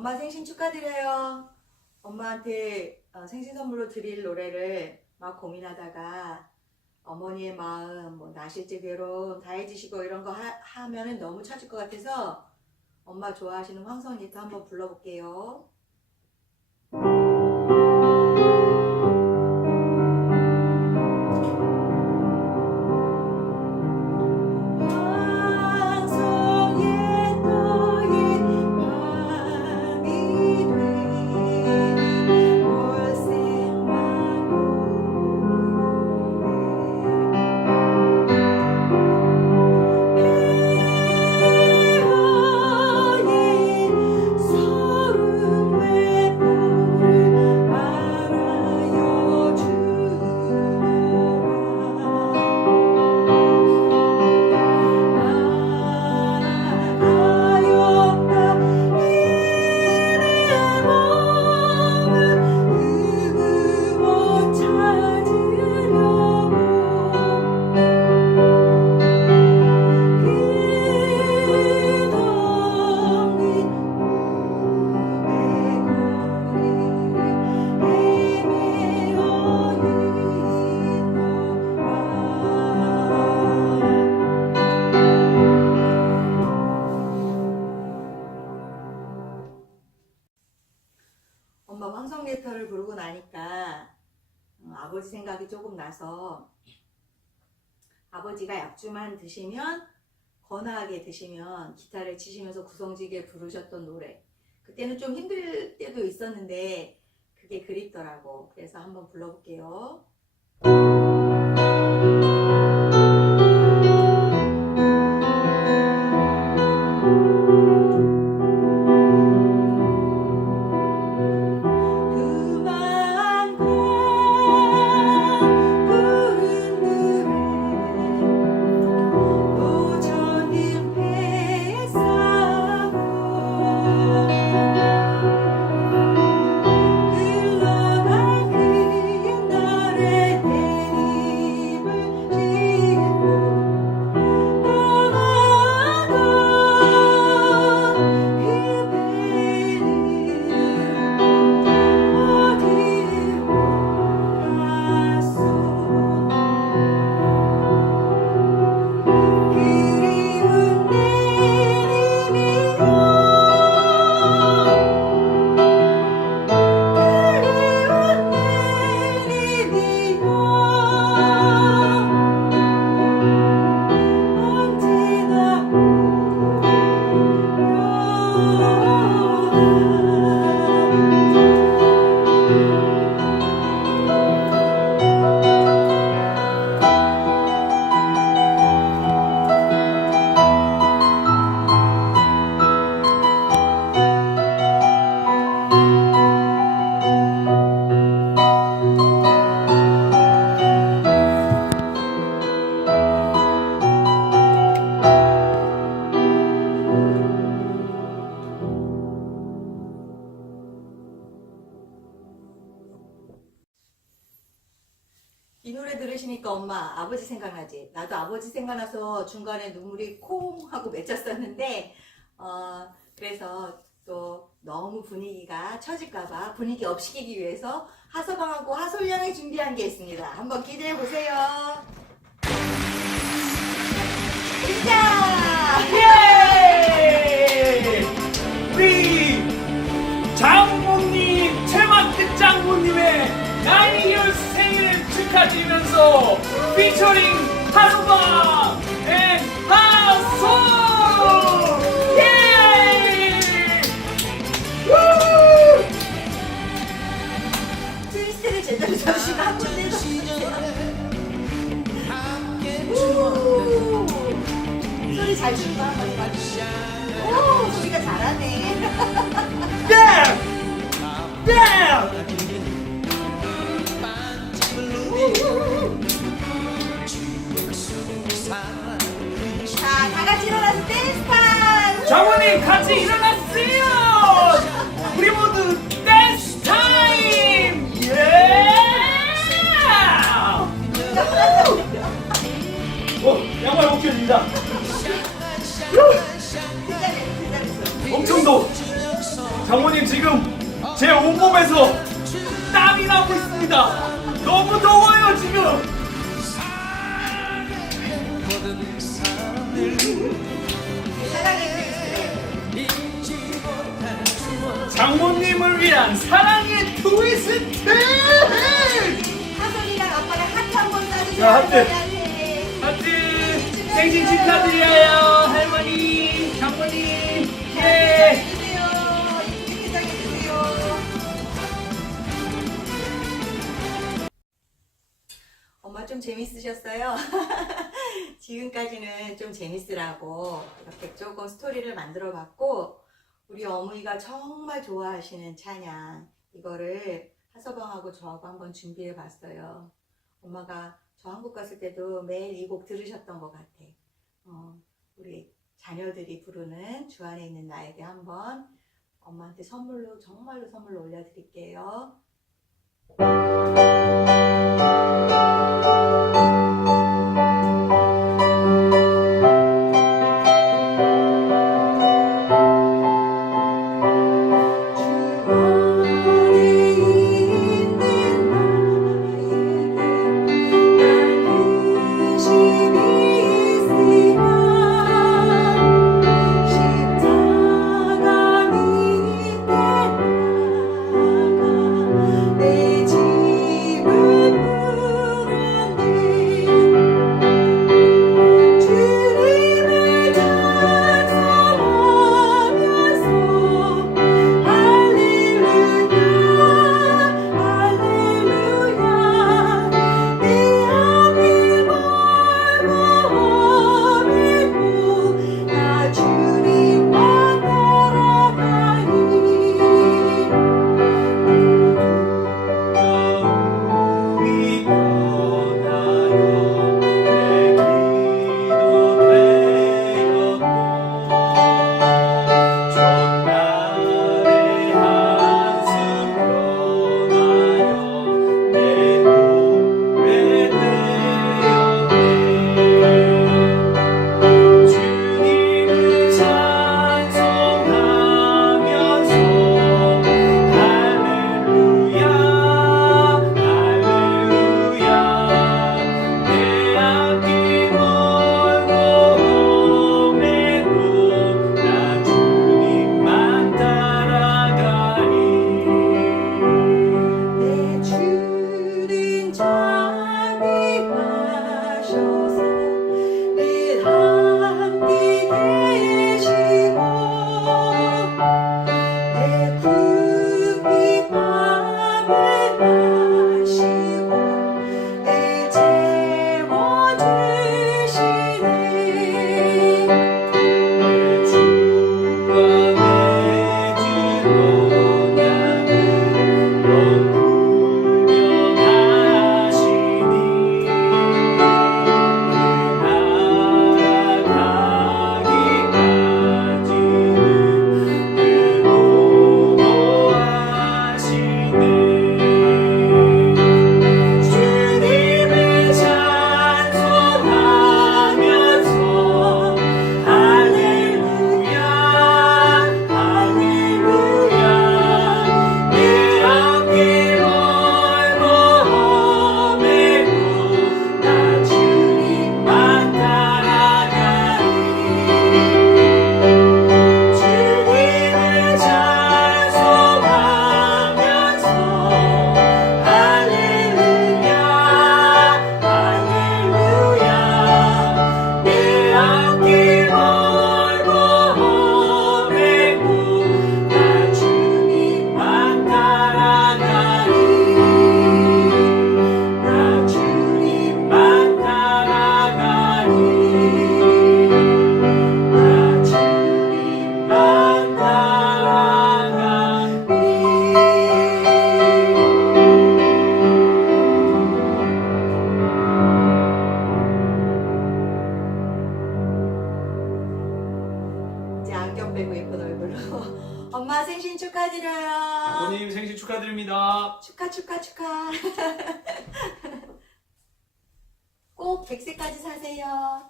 엄마 생신 축하드려요. 엄마한테 어, 생신 선물로 드릴 노래를 막 고민하다가 어머니의 마음, 뭐 나실제 괴로움 다 해주시고 이런 거 하, 하면은 너무 찾을 것 같아서 엄마 좋아하시는 황성리터 한번 불러볼게요. 황성레터를 부르고 나니까 음, 아버지 생각이 조금 나서 아버지가 약주만 드시면 건하게 드시면 기타를 치시면서 구성지게 부르셨던 노래. 그때는 좀 힘들 때도 있었는데 그게 그립더라고. 그래서 한번 불러볼게요 들으시니까 엄마 아버지 생각나지? 나도 아버지 생각나서 중간에 눈물이 콩 하고 맺혔었는데 어 그래서 또 너무 분위기가 처질까봐 분위기 업시키기 위해서 하서방하고 하솔양이 준비한 게 있습니다. 한번 기대해 보세요. 시작! 예! 우리 장모님 최만태 장모님의 생일을 축하 드리면서 피처링 하루방 앤 하소 예! 우! 트위스트를 제대로 잡으시면 한번 내주세요. 소리 잘 준다. 오, 소리가 잘하네. 뺨! 뺨! 자, 다 같이 일어나서 댄스 타임! 장모님 같이 일어났어요! 우리 모두 댄스 타임! 예! 어, 양말 벗겨집니다. 엄청 더워. 장모님 지금 제 온몸에서 땀이 나고 있습니다. 너무 더워요 지금. 장모님을 위한 사랑의 트위스트. 하솔이랑 아빠랑 하트 한번 쏴주세요 야, 하트. 할머니한테. 하트 생신 축하드려요 할머니 장모님 예. 해주세요 이렇게 해주세요 엄마 좀 재밌으셨어요? 지금까지는 좀 재밌으라고 이렇게 조금 스토리를 만들어 봤고 우리 어머니가 정말 좋아하시는 찬양 이거를 하서방하고 저하고 한번 준비해 봤어요. 엄마가 저 한국 갔을 때도 매일 이 곡 들으셨던 것 같아. 어, 우리 자녀들이 부르는 주 안에 있는 나에게 한번 엄마한테 선물로 정말로 선물로 올려드릴게요. 축하드려요. 장모님 생신 축하드립니다. 축하 축하 축하. 꼭 100세까지 사세요.